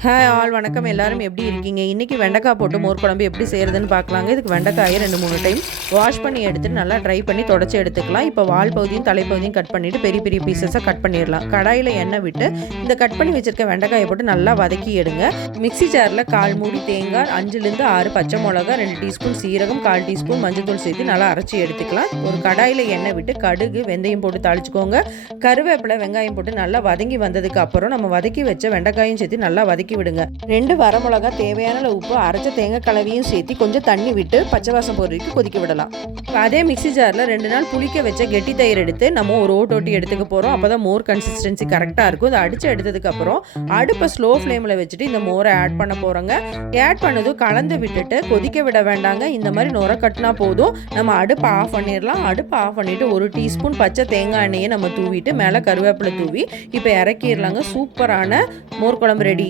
Hi all வணக்கம். எல்லாரும் எப்படி இருக்கீங்க? இன்றைக்கி வெண்டைக்காய் போட்டு மோர் குழம்பு எப்படி செய்கிறதுன்னு பார்க்கலாங்க. இதுக்கு வெண்டைக்காயை ரெண்டு மூணு டைம் வாஷ் பண்ணி எடுத்துட்டு நல்லா ட்ரை பண்ணி தொடச்சி எடுத்துக்கலாம். இப்போ வால் பகுதியும் தலைப்பகுதியும் கட் பண்ணிவிட்டு பெரிய பெரிய பீசஸாக கட் பண்ணிடலாம். கடாயில் எண்ணெய் விட்டு இந்த கட் பண்ணி வச்சுருக்க வெண்டைக்காயை போட்டு நல்லா வதக்கி எடுங்க. மிக்ஸி ஜாரில் கால் மூடி தேங்காய் அஞ்சுலேருந்து ஆறு பச்சை மிளகா ரெண்டு டீஸ்பூன் சீரகம் கால் டீஸ்பூன் மஞ்சள்தூள் சேர்த்து நல்லா அரைச்சி எடுத்துக்கலாம். ஒரு கடாயில் எண்ணெய் விட்டு கடுகு வெந்தயம் போட்டு தாளிச்சுக்கோங்க. கருவேப்பிலை வெங்காயம் போட்டு நல்லா வதங்கி வந்ததுக்கு அப்புறம் நம்ம வதக்கி வச்ச வெண்டைக்காயும் சேர்த்து நல்லா வதக்கி விடுங்க ரெண்டு வரமிளகா தேவையான அளவு உப்பு அரைச்ச தேங்காய் கலவையும் சேர்த்து கொஞ்சம் தண்ணி விட்டு பச்சை வாசம் போகிற வரைக்கும் கொதிக்க விடலாம். அதே மிக்ஸி ஜாரில் ரெண்டு நாள் புளிக்க வச்ச கெட்டி தயிர் எடுத்து நம்ம ஒரு ஓட்டோட்டி எடுத்துக்க போகிறோம் அப்போ தான் மோர் கன்சிஸ்டன்சி கரெக்டாக இருக்கும். இதை அடித்து எடுத்ததுக்கப்புறம் அடுப்பை ஸ்லோ ஃப்ளேமில் வச்சுட்டு இந்த மோரை ஆட் பண்ண போகிறோங்க ஆட் பண்ணதும் கலந்து விட்டுட்டு கொதிக்க விட வேண்டாங்க. இந்த மாதிரி நுர கட்டினா போதும். நம்ம அடுப்பை ஆஃப் பண்ணிடலாம். அடுப்பை ஆஃப் பண்ணிவிட்டு ஒரு டீஸ்பூன் பச்சை தேங்காய் எண்ணெயை நம்ம தூவிட்டு மேலே கருவேப்பிலை தூவி இப்போ இறக்கிடலாங்க. சூப்பரான மோர் குழம்பு ரெடி